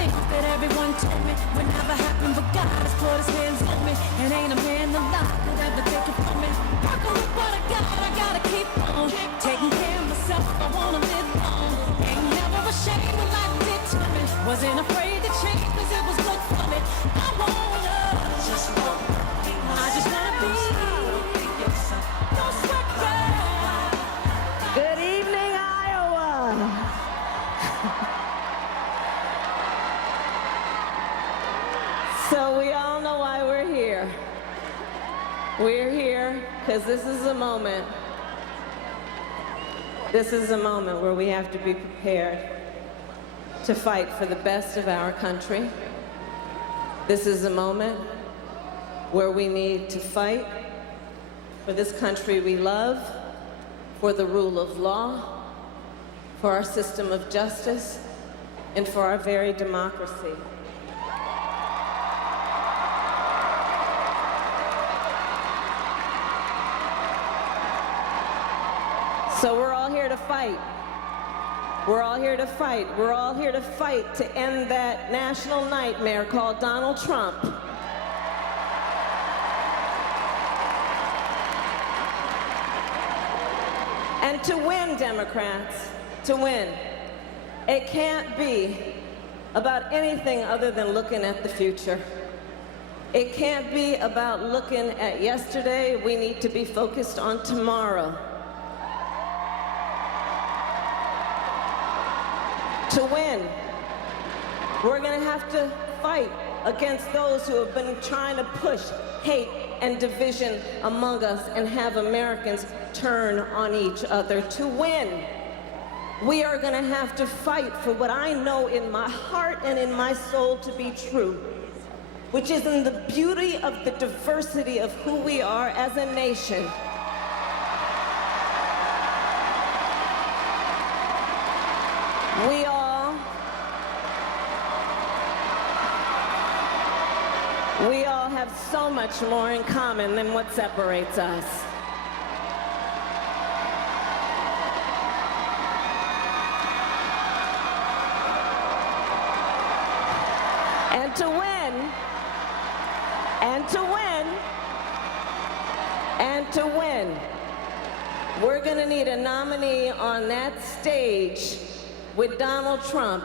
things that everyone told me would never happen, but God has put his hands on me, and ain't a man alive could ever take it from me. Working with what I got, I gotta keep on taking care of myself. I wanna live long, ain't never ashamed what life did to me. Wasn't afraid to change, cause it was good for me. I just wanna be no sweat, girl. Good evening, Iowa. So we all know why we're here. We're here because this is a moment. This is a moment where we have to be prepared to fight for the best of our country. This is a moment where we need to fight for this country we love, for the rule of law, for our system of justice, and for our very democracy. So we're all here to fight. We're all here to fight. We're all here to fight to end that national nightmare called Donald Trump. And to win, Democrats, to win, it can't be about anything other than looking at the future. It can't be about looking at yesterday. We need to be focused on tomorrow. To win, we're going to have to fight against those who have been trying to push hate and division among us and have Americans turn on each other. To win, we are going to have to fight for what I know in my heart and in my soul to be true, which is in the beauty of the diversity of who we are as a nation. We all have so much more in common than what separates us. And to win, and to win, and to win, we're going to need a nominee on that stage with Donald Trump,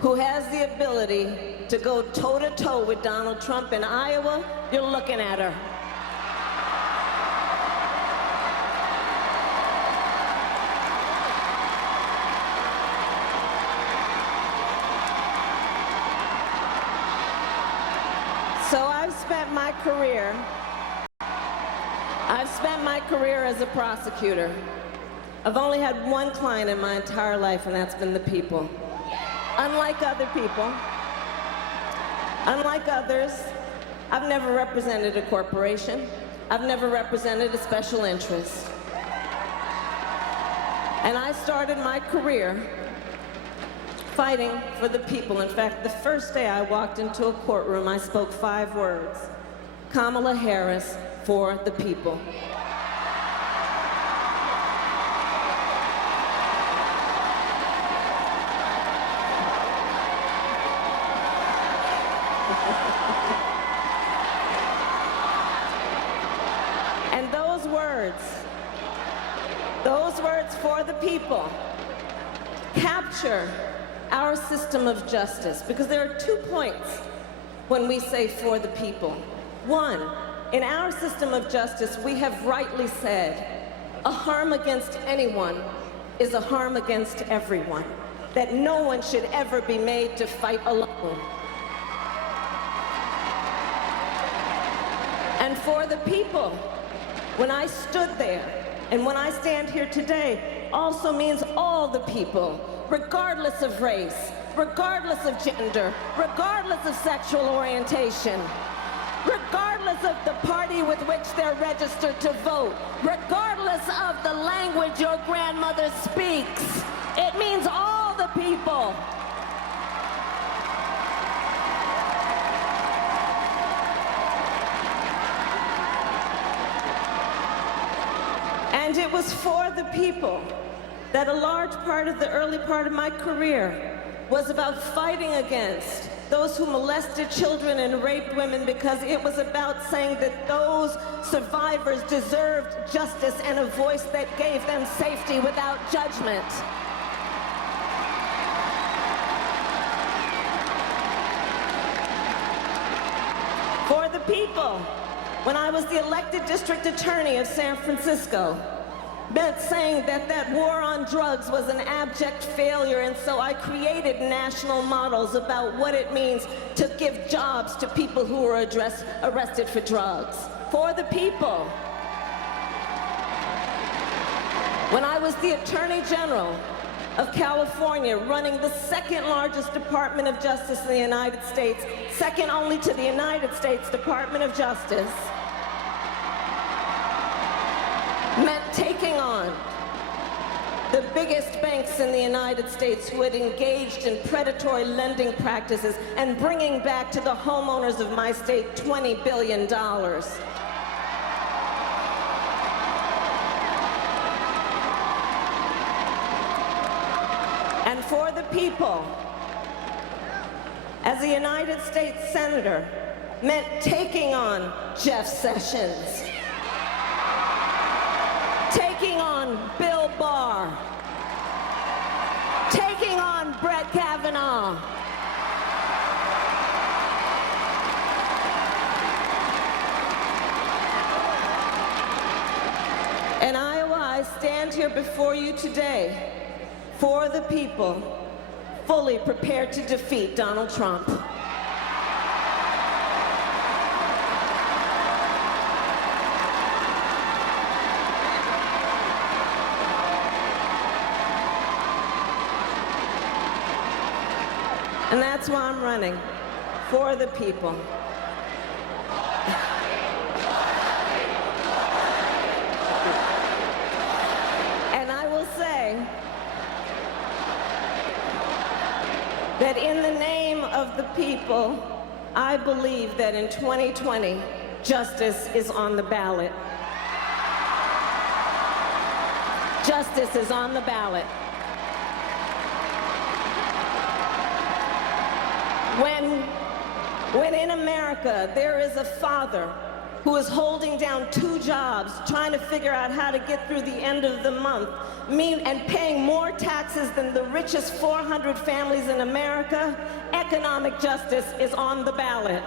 who has the ability to go toe-to-toe with Donald Trump in Iowa. You're looking at her. So I've spent my career as a prosecutor. I've only had one client in my entire life, and that's been the people. Unlike other people, unlike others, I've never represented a corporation. I've never represented a special interest. And I started my career fighting for the people. In fact, the first day I walked into a courtroom, I spoke 5 words: Kamala Harris for the people. And those words for the people capture our system of justice, because there are 2 points when we say for the people. One, in our system of justice, we have rightly said a harm against anyone is a harm against everyone, that no one should ever be made to fight alone. And for the people, when I stood there, and when I stand here today, also means all the people, regardless of race, regardless of gender, regardless of sexual orientation, regardless of the party with which they're registered to vote, regardless of the language your grandmother speaks. It means all the people. And it was for the people that a large part of the early part of my career was about fighting against those who molested children and raped women, because it was about saying that those survivors deserved justice and a voice that gave them safety without judgment. For the people, when I was the elected district attorney of San Francisco, meant saying that that war on drugs was an abject failure, and so I created national models about what it means to give jobs to people who were arrested for drugs. For the people. When I was the Attorney General of California, running the second largest Department of Justice in the United States, second only to the United States Department of Justice, meant taking on the biggest banks in the United States who had engaged in predatory lending practices and bringing back to the homeowners of my state $20 billion. And for the people, as a United States Senator, meant taking on Jeff Sessions, taking on Bill Barr, taking on Brett Kavanaugh, in Iowa, I stand here before you today for the people, fully prepared to defeat Donald Trump. And that's why I'm running, for the people. And I will say that in the name of the people, I believe that in 2020, justice is on the ballot. Justice is on the ballot. When in America there is a father who is holding down 2 jobs, trying to figure out how to get through the end of the month, and paying more taxes than the richest 400 families in America, economic justice is on the ballot.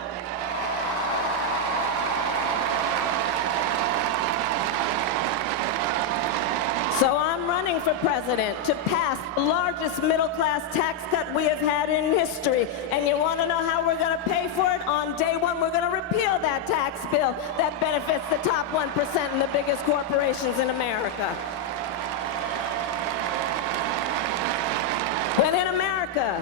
So I'm running for president to pass the largest middle-class tax cut we have had in history. And you want to know how we're going to pay for it? On day one, we're going to repeal that tax bill that benefits the top 1% and the biggest corporations in America. When in America,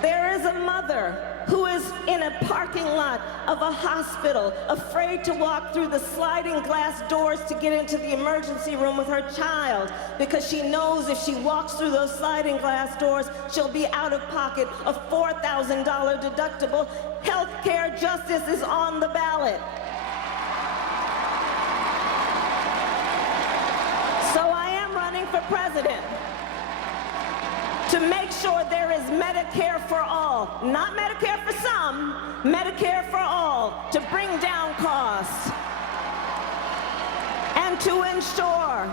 there is a mother who is in a parking lot of a hospital, afraid to walk through the sliding glass doors to get into the emergency room with her child, because she knows if she walks through those sliding glass doors, she'll be out of pocket a $4,000 deductible. Health care justice is on the ballot. So I am running for president to make sure there is Medicare for all. Not Medicare for some, Medicare for all, to bring down costs. And to ensure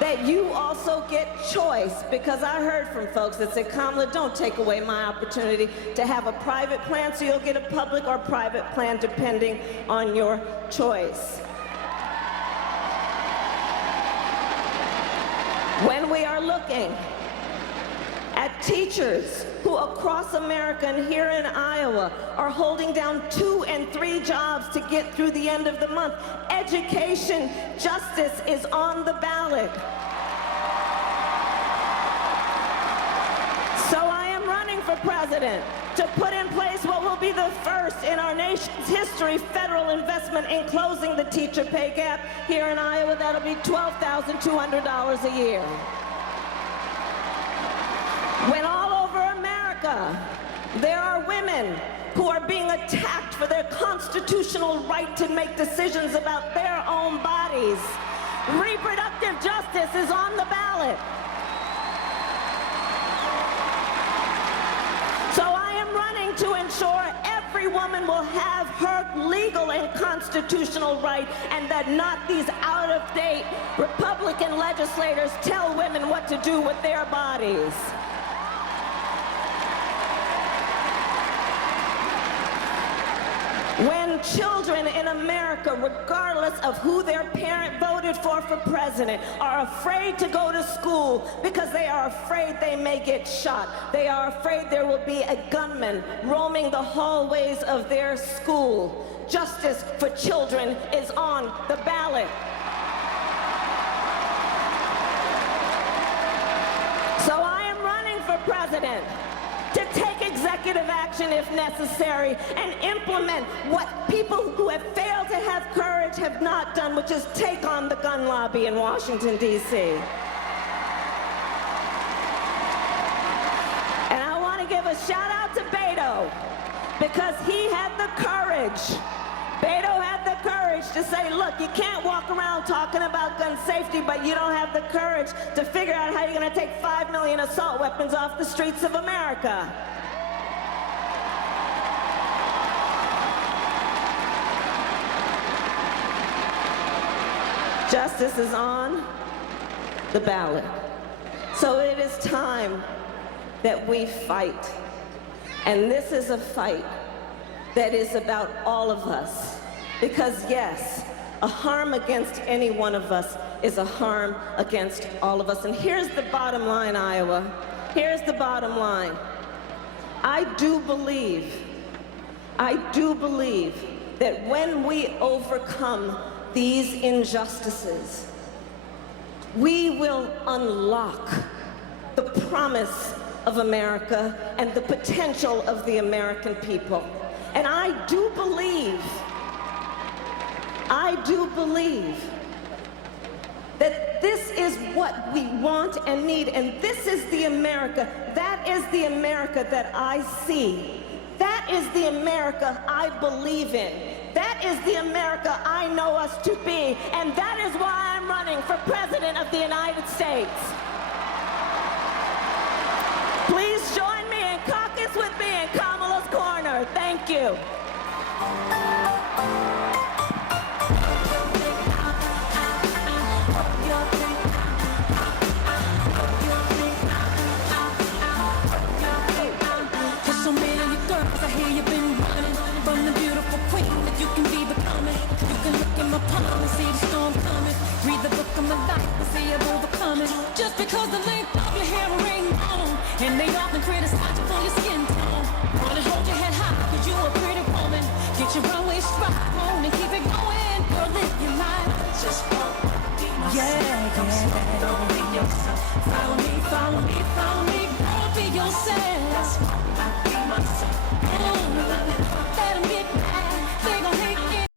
that you also get choice, because I heard from folks that said, Kamala, don't take away my opportunity to have a private plan, so you'll get a public or private plan depending on your choice. When we are looking at teachers who across America and here in Iowa are holding down 2 and 3 jobs to get through the end of the month, education justice is on the ballot. So I am running for president to put in place what will be the first in our nation's history federal investment in closing the teacher pay gap. Here in Iowa, that'll be $12,200 a year. When all over America, there are women who are being attacked for their constitutional right to make decisions about their own bodies, reproductive justice is on the ballot. fighting to ensure every woman will have her legal and constitutional right, and that not these out-of-date Republican legislators tell women what to do with their bodies. When children in America, regardless of who their parent voted for president, are afraid to go to school because they are afraid they may get shot, they are afraid there will be a gunman roaming the hallways of their school, justice for children is on the ballot. So I am running for president to take executive action if necessary and implement what people who have failed to have courage have not done, which is take on the gun lobby in Washington, D.C. And I want to give a shout out to Beto, because he had the courage. Beto had the courage to say, look, you can't walk around talking about gun safety, but you don't have the courage to figure out how you're going to take 5 million assault weapons off the streets of America. Justice is on the ballot. So it is time that we fight. And this is a fight that is about all of us. Because yes, a harm against any one of us is a harm against all of us. And here's the bottom line, Iowa. Here's the bottom line. I do believe that when we overcome these injustices, we will unlock the promise of America and the potential of the American people. And I do believe that this is what we want and need, and this is the America, that is the America that I see. That is the America I believe in. That is the America I know us to be, and that is why I'm running for President of the United States. Please join me and caucus with me in Kamala's corner. Thank you. There's so many girls I hear you've been running from the beautiful queen that you can be becoming. You can look in my palm and see the storm coming. Read the book of my life and see I'm overcoming. Just because the length of your hair ain't long, and they often criticize you for your skin tone. Wanna hold your head high, cause you a pretty woman. Get your runway stride on and keep it going. Girl, live your life. Just be myself. Don't be yourself. Follow me, follow me, follow me. Girl, be yourself. Be myself. Let them get mad. They gon' hate